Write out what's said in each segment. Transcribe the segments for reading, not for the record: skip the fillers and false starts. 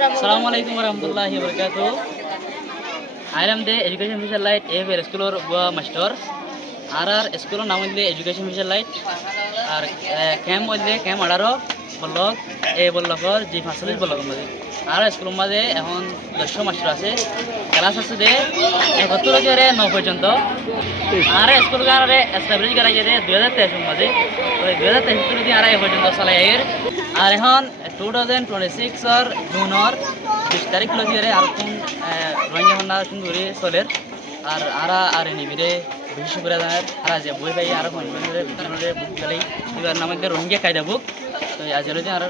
Assalamualaikum warahmatullahi wabarakatuh. I am the Education Visual Light AFL School Bua Master. RR School naam the Education Visual Light. আর camp মধ্যে camp 18 block A ব্লকর G 45 ব্লকের মধ্যে আর স্কুলের মধ্যে এখন 100 master আছে ক্লাস আছে দে 71 থেকে 9 পর্যন্ত আর স্কুল গারে এস্টাবলিশ করা গেছে 2023 এর মধ্যে ওই 2023 থেকে আর এই পর্যন্ত চলে এর আর এখন 2026 এর জুনের 20 তারিখ লগে আর কোন রোহিঙ্গা হন্না সুন্দরী চলের আর আরা আর নিবিরে বিশেষ করে আর যে বই ভাই আর ফোনরে ভিতরে বুক গেলে এবার নামে রোহিঙ্গা কায়দা বুক তো আজ রোজে আর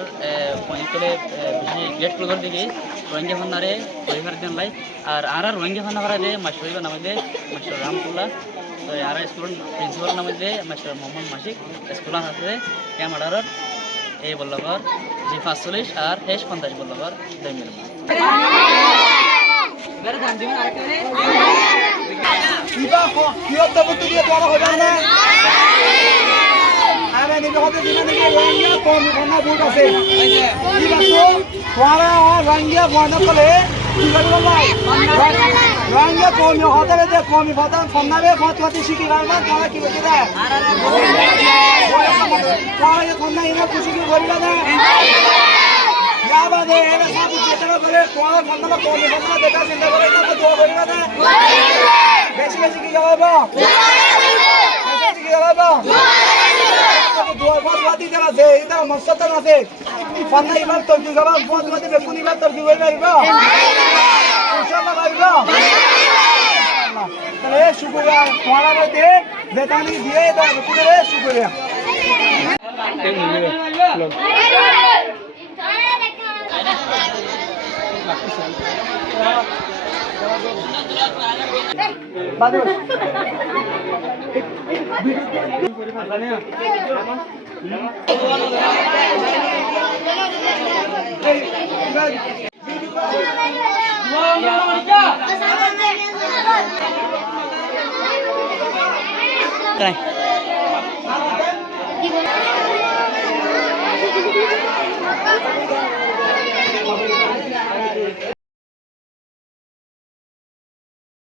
পয়েন্টলে বেশি গ্রেট প্রোগ্রাম দিকে রোহিঙ্গা হন্নারে পরিবার দেন লাই আর রোহিঙ্গা হন্না করা দে মাস্টার হইবা নামে দে মাস্টার রামতুল্লাহ তো আর স্কুল প্রিন্সিপাল নামে দে মাস্টার মোহাম্মদ মাসিক স্কুল আছে ক্যামাডার এই বল্লভর জি 45 আর 50 বল্লভর দেমির এবারে দাম দিবেন আরেকটা কিবা কিয়ত বস্তু দিয়ে বড় হবে না আরে নিবে হতে দিনা নিবে রঙিয়া কোন কোন বুট আছে কিবা তো তোরা রঙিয়া বনা করে কিবা বলাই রঙিয়া কোন হতে রে কোন হতে ফন্নাবে ফতওয়াতি শিখি রাখবা তোরা কি বলতে দে তোরা কোন না ইনা খুশি কি করিলা না याबा दे एने सब चेतना करे তোরা ফন্নাবা কোন ফন্না দেখা চিন্তা করে না তো দোয়া করিবা না বেশি বেশি কি যাবো বেশি কি যাবো দোয়া ফতওয়াতি দেনা আছে এটা মকসদ আছে ফন্না ইমান তো কি যাবো ফতওয়াতি বেকুনি ইমান তো কি হইবা ইনশাআল্লাহ ভাইবা তাহলে শুকরিয়া তোরা বলতে বেতানি দিয়ে দাও কুরে শুকরিয়া বাদুস Keren.